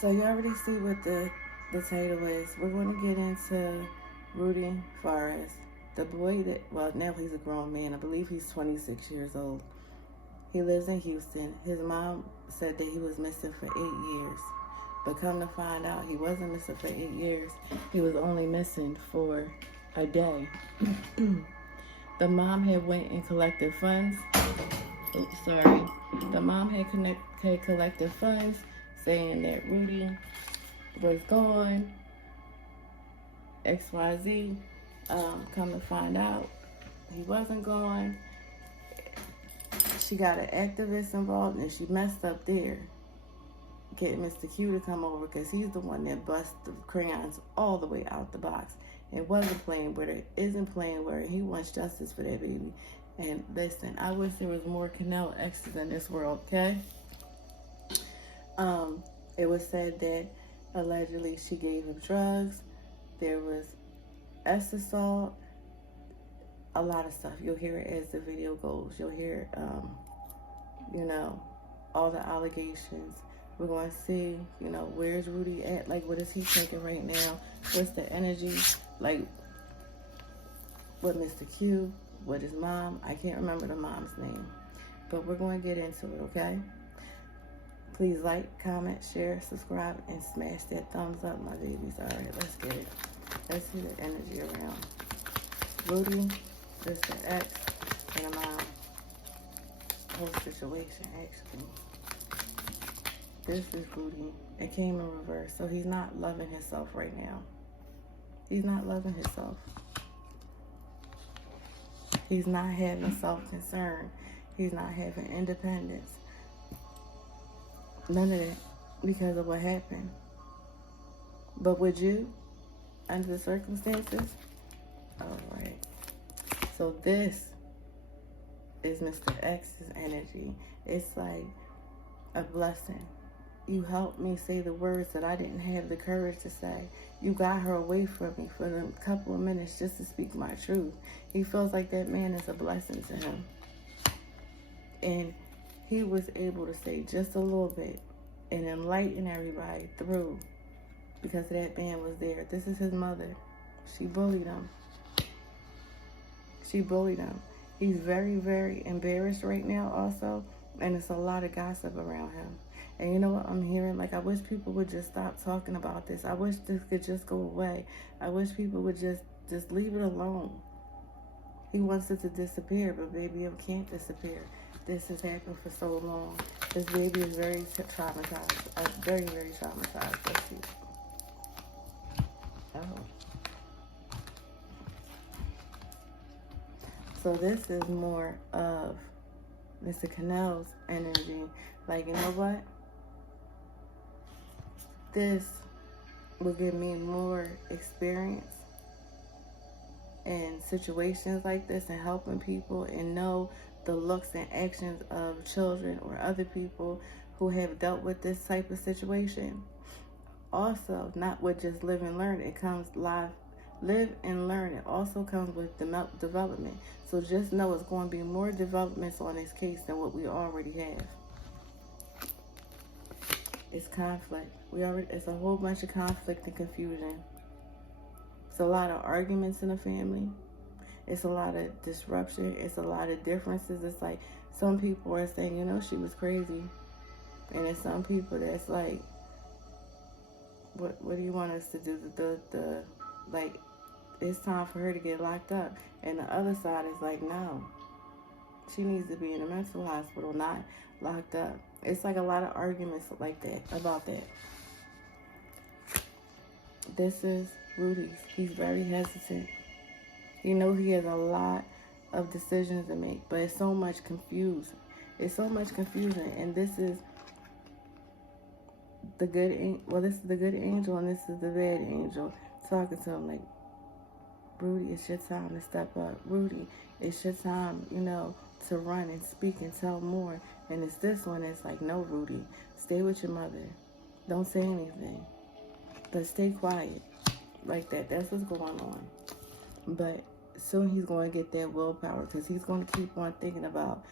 So you already see what the title is. We're going to get into Rudy Farias, the boy that, well, now he's a grown man. I believe he's 26 years old. He lives in Houston. His mom said that he was missing for 8 years. But come to find out, he wasn't missing for 8 years. He was only missing for a day. The mom had went and collected funds. Oops, sorry. The mom had collected funds saying that Rudy was gone, XYZ. Come to find out, he wasn't gone. She got an activist involved and she messed up there. Get Mr. Q to come over because he's the one that bust the crayons all the way out the box and wasn't playing with her, isn't playing with her. He wants justice for that baby. And listen, I wish there was more Canal X's in this world, okay? It was said that allegedly she gave him drugs. There was assault, a lot of stuff. You'll hear it as the video goes. You'll hear, all the allegations. We're going to see, where's Rudy at? Like, what is he thinking right now? What's the energy? Like, with Mr. Q, with his mom. I can't remember the mom's name. But we're going to get into it, okay? Please like, comment, share, subscribe, and smash that thumbs up, my babies. All right, let's get it. Let's see the energy around Rudy, Mr. X, and a mom. Whole situation, actually. This is Rudy. It came in reverse, so he's not loving himself right now. He's not loving himself. He's not having self-concern. He's not having independence. None of that because of what happened. But would you, under the circumstances? All right. So this is Mr. X's energy. It's like a blessing. You helped me say the words that I didn't have the courage to say. You got her away from me for a couple of minutes just to speak my truth. He feels like that man is a blessing to him. And he was able to say just a little bit and enlighten everybody through because that man was there. This is his mother. She bullied him. She bullied him. He's very, very embarrassed right now also, and it's a lot of gossip around him. And you know what I'm hearing? Like, I wish people would just stop talking about this. I wish this could just go away. I wish people would just leave it alone. He wants it to disappear, but baby, it can't disappear. This has happened for so long. This baby is very traumatized. Very, very traumatized. Let's see. Oh. So this is more of Mr. Cannell's energy. Like, you know what? This will give me more experience in situations like this and helping people and know the looks and actions of children or other people who have dealt with this type of situation. Also, not with just live and learn. It comes live and learn. It also comes with development. So just know it's going to be more developments on this case than what we already have. It's conflict. It's a whole bunch of conflict and confusion. It's a lot of arguments in the family. It's a lot of disruption. It's a lot of differences. It's like some people are saying, she was crazy. And there's some people that's like, what do you want us to do? Like, it's time for her to get locked up. And the other side is like, no. She needs to be in a mental hospital, not locked up. It's like a lot of arguments like that, about that. This is Rudy. He's very hesitant. He knows he has a lot of decisions to make, but it's so much confusion. It's so much confusion, and this is the good angel, and this is the bad angel talking to him like, Rudy, it's your time to step up. Rudy, it's your time, to run and speak and tell more. And it's this one that's like, no, Rudy, stay with your mother. Don't say anything. But stay quiet. Like that. That's what's going on. But soon he's going to get that willpower because he's going to keep on thinking about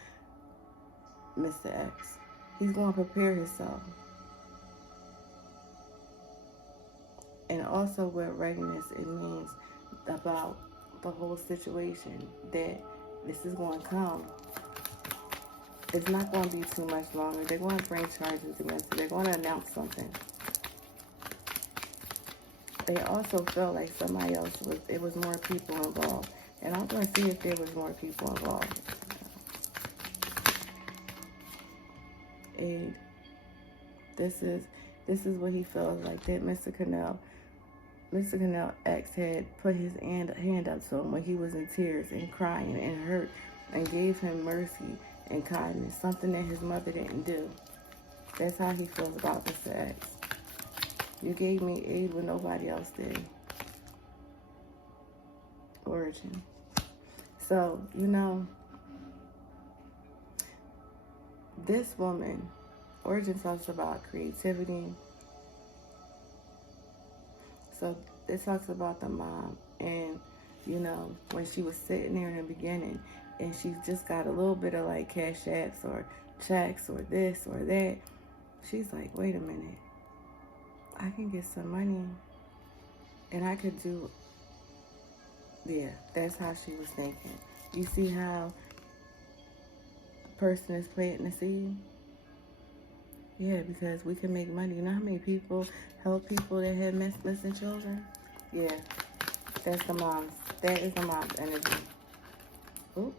Mr. X. He's going to prepare himself. And also with readiness, it means about the whole situation that this is going to come. It's not going to be too much longer. They're going to bring charges against it. They're going to announce something. They also felt like somebody else it was more people involved. And I'm going to see if there was more people involved. And this is what he feels like, that Mr. Cannell ex had put his hand up to him when he was in tears and crying and hurt, and gave him mercy and kindness, something that his mother didn't do. That's how he feels about Mr. X. You gave me aid when nobody else did. Origin. So, you know, this woman, Origin talks about creativity. So it talks about the mom, and, you know, when she was sitting there in the beginning, and she's just got a little bit of like cash apps or checks or this or that, she's like, wait a minute, I can get some money and I could do, yeah, that's how she was thinking. You see how the person is planting the seed? Yeah, because we can make money. You know how many people help people that have missing children? Yeah, that's the mom's. That is the mom's energy. Oop.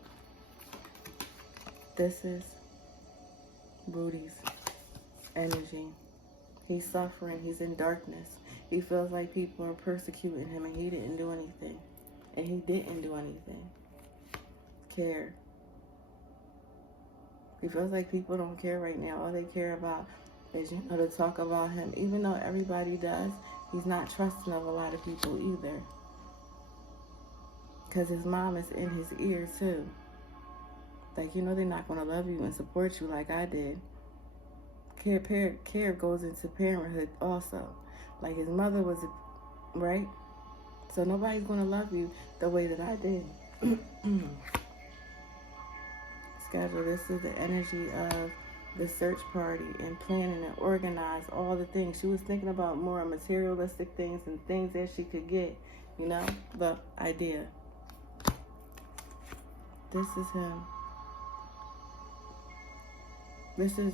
This is Rudy's energy. He's suffering. He's in darkness. He feels like people are persecuting him, and he didn't do anything. And he didn't do anything. Care. He feels like people don't care right now. All they care about is, you know, to talk about him. Even though everybody does, he's not trusting of a lot of people either. Because his mom is in his ear too. Like, you know, they're not going to love you and support you like I did. Care goes into parenthood also. Like his mother was, right? So nobody's going to love you the way that I did. Schedule. This is the energy of the search party and planning and organize all the things. She was thinking about more materialistic things and things that she could get, you know, the idea. This is him. This is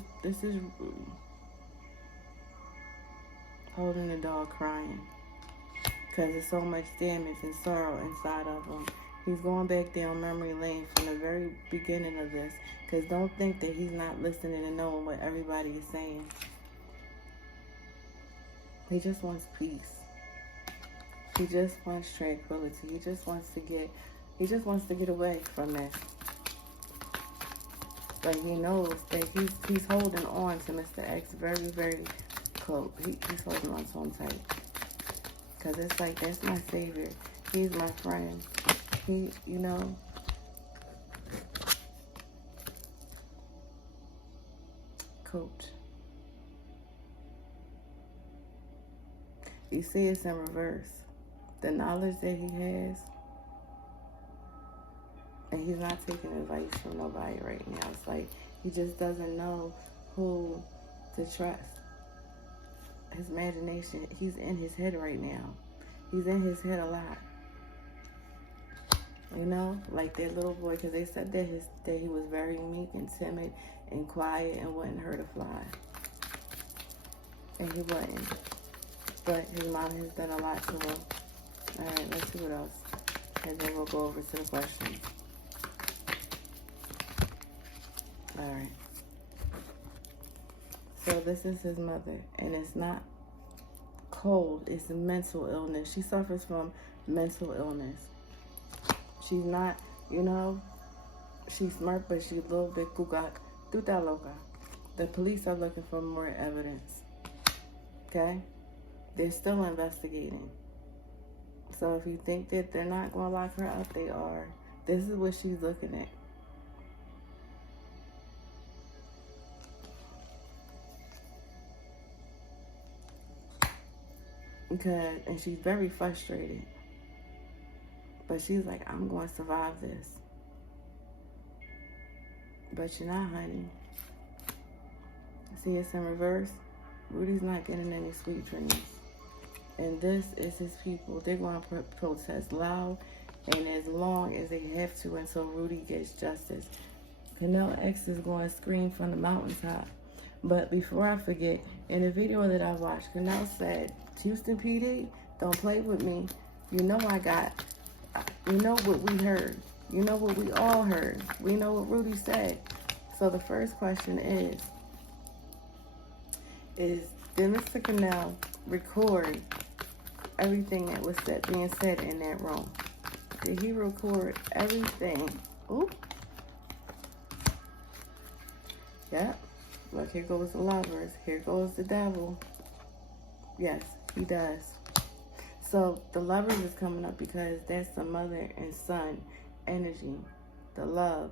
holding the dog crying because there's so much damage and sorrow inside of him. He's going back down memory lane from the very beginning of this, because don't think that he's not listening and knowing what everybody is saying. He just wants peace. He just wants tranquility. He just wants to get away from this. But he knows that he's holding on to Mr. X very, very close. He's holding on to him tight. Because it's like, that's my savior. He's my friend. He, you know. Coach. You see it's in reverse. The knowledge that he has. And he's not taking advice from nobody right now. It's like he just doesn't know who to trust. His imagination, he's in his head right now. He's in his head a lot. You know, like that little boy, because they said that he was very meek and timid and quiet and wouldn't hurt a fly. And he wasn't. But his mom has done a lot to him. All right, let's see what else. And then we'll go over to the questions. All right. So this is his mother, and it's not cold, it's mental illness. She suffers from mental illness. She's not, you know, she's smart, but she's a little bit tuta loca. The police are looking for more evidence. Okay? They're still investigating. So if you think that they're not going to lock her up, they are. This is what she's looking at. Because, and she's very frustrated. But she's like, I'm going to survive this. But you're not, honey. See, it's in reverse. Rudy's not getting any sweet dreams. And this is his people. They're going to protest loud and as long as they have to until Rudy gets justice. Canal X is going to scream from the mountaintop. But before I forget, in the video that I watched, Canal said, Houston PD, don't play with me. You know you know what we heard. You know what we all heard. We know what Rudy said. So the first question is did Mr. Canal record everything that was being said in that room? Did he record everything? Oop. Yep. Look, here goes the lovers. Here goes the devil. Yes, he does. So the lovers is coming up because that's the mother and son energy, the love,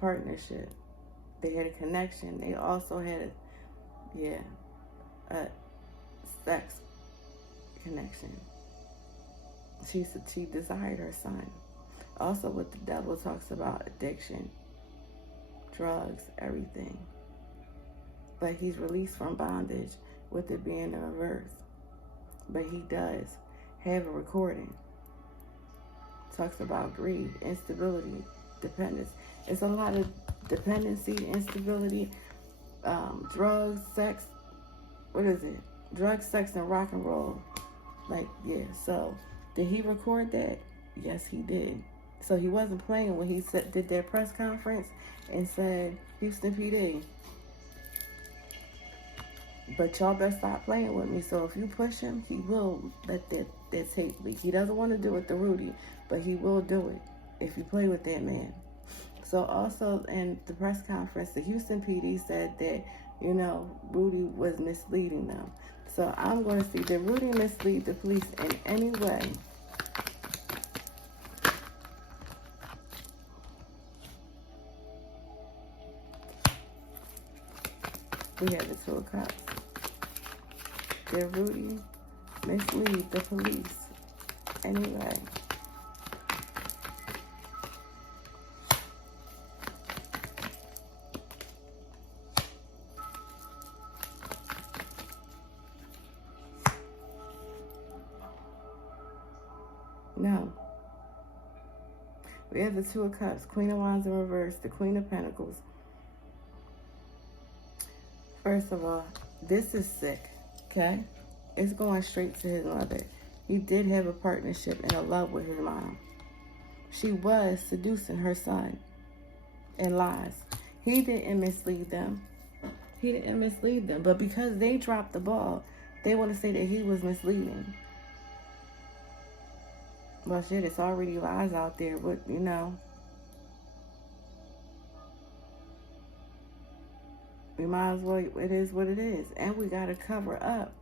partnership. They had a connection. They also had a sex connection. She desired her son. Also, what the devil talks about, addiction, drugs, everything. But he's released from bondage with it being the reverse. But he does have a recording. Talks about greed, instability, dependence. It's a lot of dependency, instability, drugs, sex. What is it? Drugs, sex, and rock and roll. Like, yeah. So, did he record that? Yes, he did. So he wasn't playing when he did that press conference and said, Houston PD. But y'all better stop playing with me. So if you push him, he will let that tape leak. He doesn't want to do it to Rudy, but he will do it if you play with that man. So also in the press conference, the Houston PD said that, Rudy was misleading them. So I'm going to see, did Rudy mislead the police in any way? We have the Two of Cups. Did Rudy mislead the police anyway? No. We have the Two of Cups, Queen of Wands in reverse, the Queen of Pentacles. First of all, this is sick, okay? It's going straight to his mother. He did have a partnership and a love with his mom. She was seducing her son in lies. He didn't mislead them. He didn't mislead them. But because they dropped the ball, they want to say that he was misleading. Well, shit, it's already lies out there, but, we might as well, it is what it is. And we got to cover up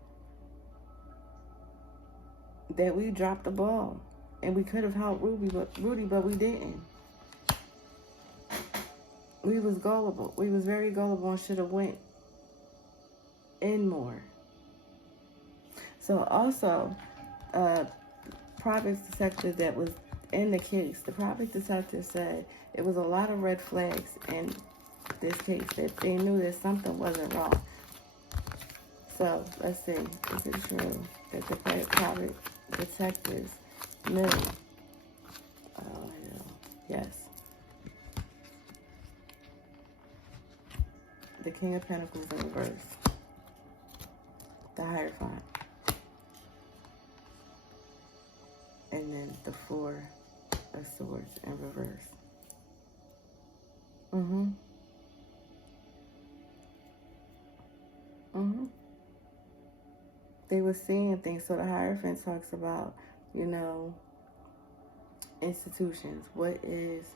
that we dropped the ball. And we could have helped Rudy, but we didn't. We was gullible. We was very gullible and should have went in more. So also, private detective that was in the case, the private detective said it was a lot of red flags in this case that they knew that something wasn't wrong. So let's see, is it true that the private detectives knew? Oh, hell. Yes. The King of Pentacles in reverse. The Hierophant. And then the Four of Swords in reverse. They were seeing things. So the Hierophant talks about, institutions. What is,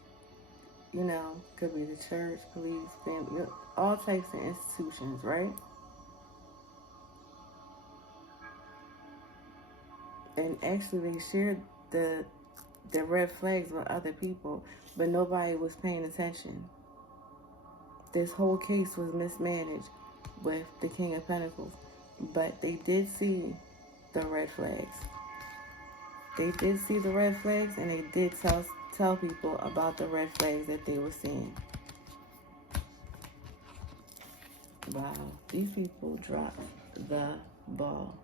could be the church, police, family, all types of institutions, right? And actually they shared the red flags with other people, but nobody was paying attention. This whole case was mismanaged with the King of Pentacles, but they did see the red flags. They did see the red flags, and they did tell people about the red flags that they were seeing. Wow, these people dropped the ball.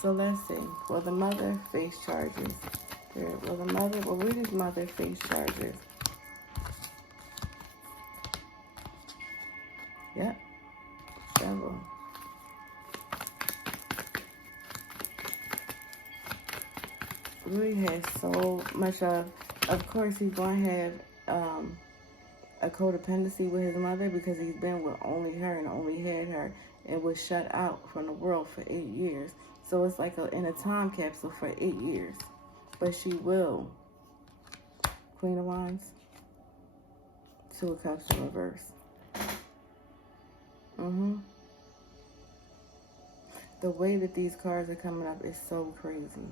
So let's see. Will the mother face charges? Will Rudy's mother face charges? Yep. Several. Rudy has so much of course he's going to have a codependency with his mother because he's been with only her and only had her and was shut out from the world for 8 years. So it's like in a time capsule for 8 years. But she will. Queen of Wands. Two of Cups in reverse. The way that these cards are coming up is so crazy.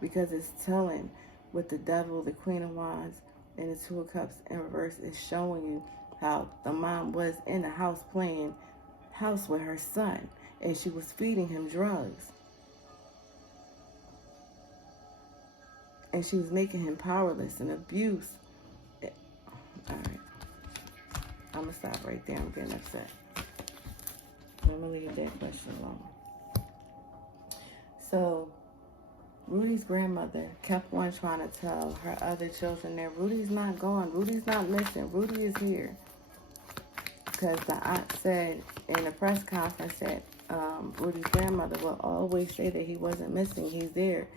Because it's telling with the Devil, the Queen of Wands, and the Two of Cups in reverse is showing you how the mom was in the house playing house with her son. And she was feeding him drugs. And she was making him powerless and abuse. All right. I'm going to stop right there. I'm getting upset. I'm going to leave that question alone. So, Rudy's grandmother kept on trying to tell her other children that Rudy's not gone. Rudy's not missing. Rudy is here. Because the aunt said in the press conference that Rudy's grandmother will always say that he wasn't missing. He's there.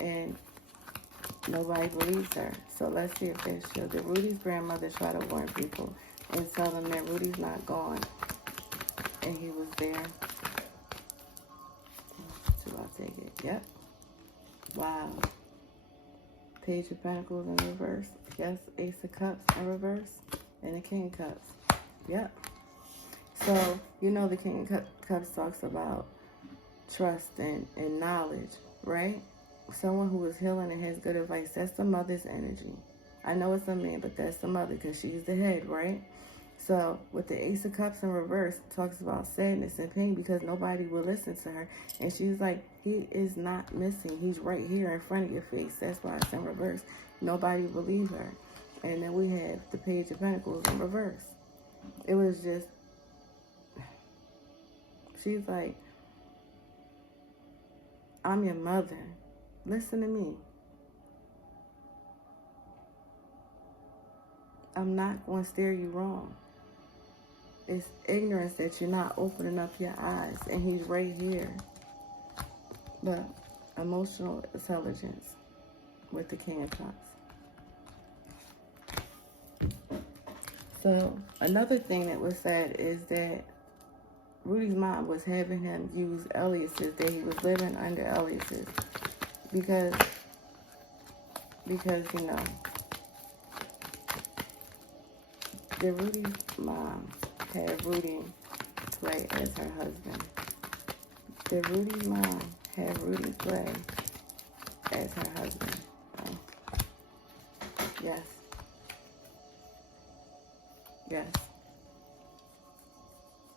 And nobody believes her. So let's see if that's true. Did Rudy's grandmother try to warn people and tell them that Rudy's not gone and he was there? So I'll take it. Yep. Wow. Page of Pentacles in reverse. Yes, Ace of Cups in reverse. And the King of Cups. Yep. So, you know the King of Cups talks about trust and knowledge, right? Someone who is healing and has good advice. That's the mother's energy. I know it's a man, but that's the mother because she's the head, right? So with the Ace of Cups in reverse, it talks about sadness and pain because nobody will listen to her. And she's like, he is not missing. He's right here in front of your face. That's why it's in reverse. Nobody believes her. And then we have the Page of Pentacles in reverse. It was just, she's like, I'm your mother. Listen to me. I'm not going to steer you wrong. It's ignorance that you're not opening up your eyes. And he's right here. But emotional intelligence with the King of Cups. So another thing that was said is that Rudy's mom was having him use aliases, that he was living under aliases. Because you know, the Rudy's mom had Rudy play as her husband. The Rudy's mom had Rudy play as her husband. Yes. Yes.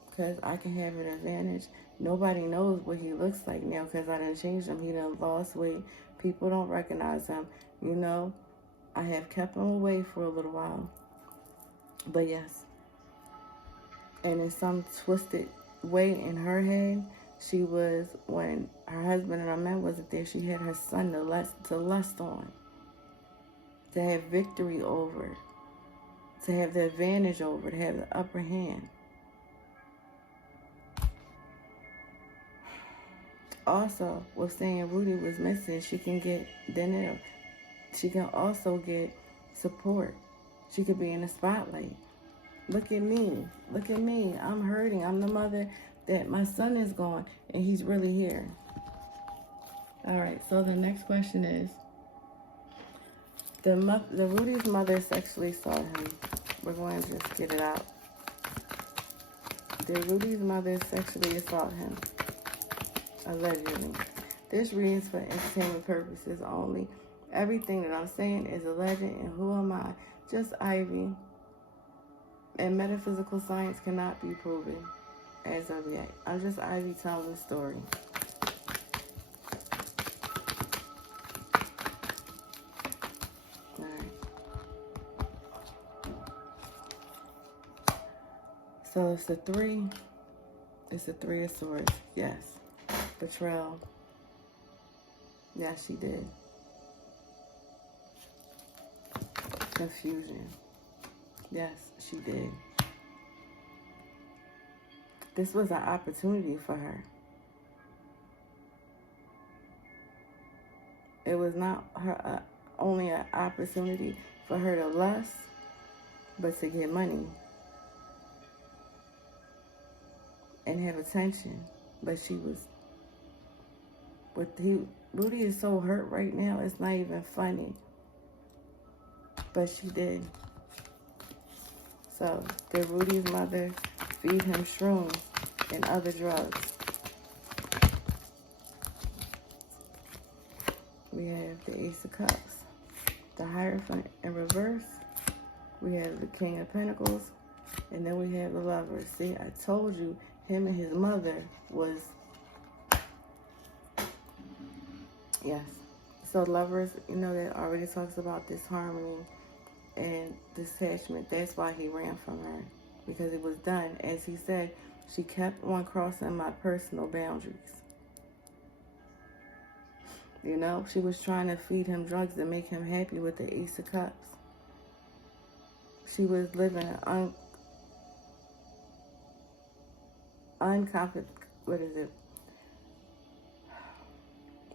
Because I can have an advantage. Nobody knows what he looks like now because I done changed him. He done lost weight. People don't recognize him. You know, I have kept him away for a little while. But yes. And in some twisted way in her head, she was, when her husband and her man wasn't there, she had her son to lust on. To have victory over. To have the advantage over. To have the upper hand. Also, with saying Rudy was missing, she can get dinner. She can also get support. She could be in the spotlight. Look at me. Look at me. I'm hurting. I'm the mother that my son is gone, and he's really here. All right, so the next question is, the Rudy's mother sexually assaulted him. We're going to just get it out. Did Rudy's mother sexually assault him? Allegedly. This reading is for entertainment purposes only. Everything that I'm saying is a legend, and who am I? Just Ivy. And metaphysical science cannot be proven as of yet. I'm just Ivy telling the story. Alright. So it's the 3 It's the Three of Swords. Yes. Betrayal. Yes, she did. Confusion. Yes, she did. This was an opportunity for her. It was not her only an opportunity for her to lust, but to get money and have attention. But she was, Rudy is so hurt right now, it's not even funny. But she did. So, did Rudy's mother feed him shrooms and other drugs? We have the Ace of Cups, the Hierophant in reverse. We have the King of Pentacles, and then we have the Lovers. See, I told you, him and his mother was, yes. So Lovers, you know, that already talks about disharmony and detachment. That's why he ran from her, because it was done. As he said, she kept on crossing my personal boundaries. You know, she was trying to feed him drugs and make him happy with the Ace of Cups. She was living an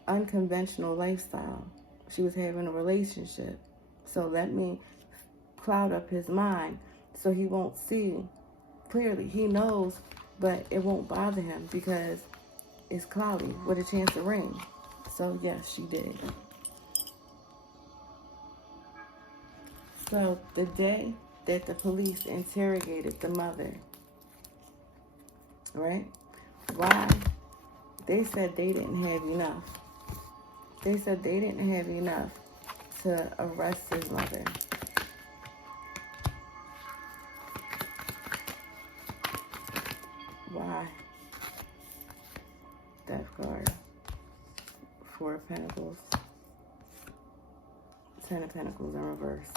unconventional lifestyle. She was having a relationship. So let me cloud up his mind so he won't see clearly. He knows, but it won't bother him because it's cloudy with a chance of rain. So yes, she did. So the day that the police interrogated the mother, right? Why? They said they didn't have enough. They said they didn't have enough to arrest his mother. Why? Death card. Four of Pentacles. Ten of Pentacles in reverse.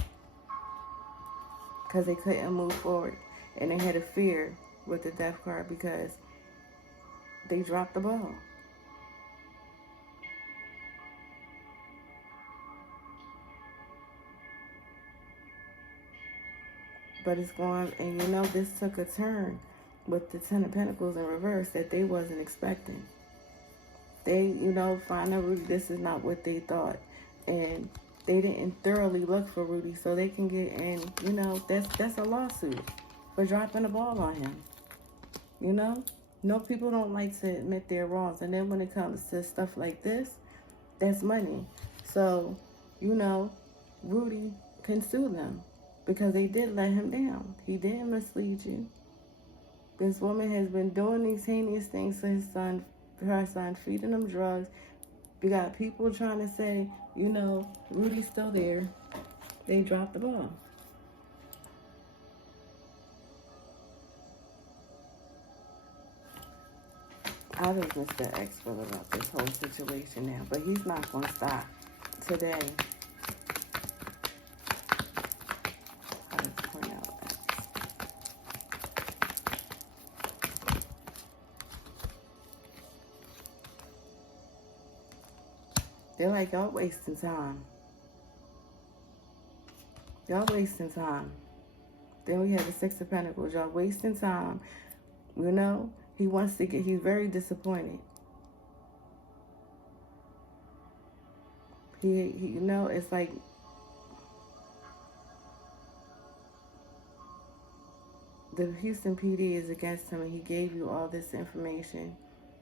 Because they couldn't move forward. And they had a fear with the Death card because they dropped the ball. But it's going, and you know, this took a turn with the Ten of Pentacles in reverse that they wasn't expecting. They, you know, find out Rudy, this is not what they thought. And they didn't thoroughly look for Rudy so they can get in, you know, that's a lawsuit for dropping the ball on him. You know? No, people don't like to admit their wrongs. And then when it comes to stuff like this, that's money. So, you know, Rudy can sue them because they did let him down. He didn't mislead you. This woman has been doing these heinous things to her son, feeding him drugs. You got people trying to say, you know, Rudy's still there. They dropped the ball. I was Mr. Expert about this whole situation now, but he's not going to stop today. Let's point out that. They're like, y'all wasting time. Y'all wasting time. Then we have the Six of Pentacles. Y'all wasting time. You know, he wants to get, he's very disappointed. He you know, it's like, the Houston PD is against him and he gave you all this information.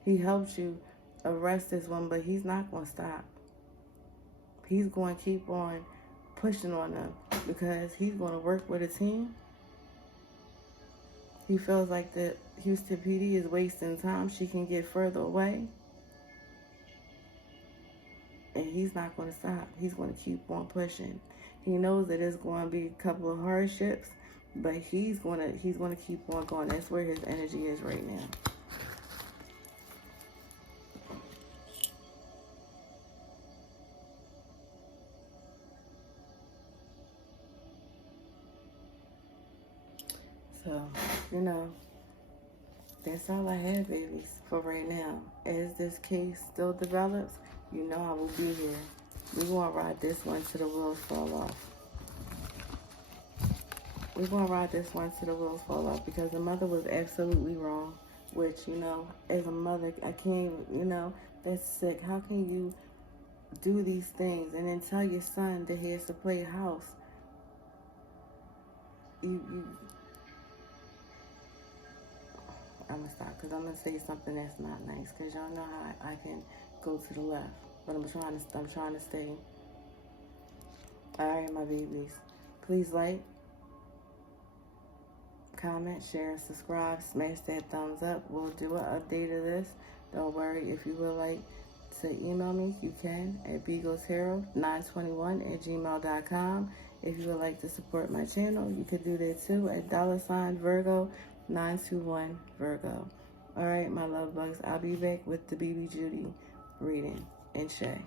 He helped you arrest this one, but he's not going to stop. He's going to keep on pushing on them because he's going to work with a team. He feels like the Houston PD is wasting time. She can get further away. And he's not going to stop. He's going to keep on pushing. He knows that there's going to be a couple of hardships, but he's going to keep on going. That's where his energy is right now. So, you know, That's all I have, babies, for right now. As this case still develops, you know I will be here. We're going to ride this one till the wheels fall off. We're going to ride this one till the wheels fall off because the mother was absolutely wrong. Which, you know, as a mother, I can't, you know, that's sick. How can you do these things and then tell your son that he has to play house? I'm going to stop because I'm going to say something that's not nice because y'all know how I can go to the left. But I'm trying to stay. All right, my babies. Please like, comment, share, subscribe, smash that thumbs up. We'll do an update of this. Don't worry, if you would like to email me, you can at beagleshero921@gmail.com. If you would like to support my channel, you could do that too at $Virgo921Virgo. All right, my love bugs, I'll be back with the BB Judy reading and Shay.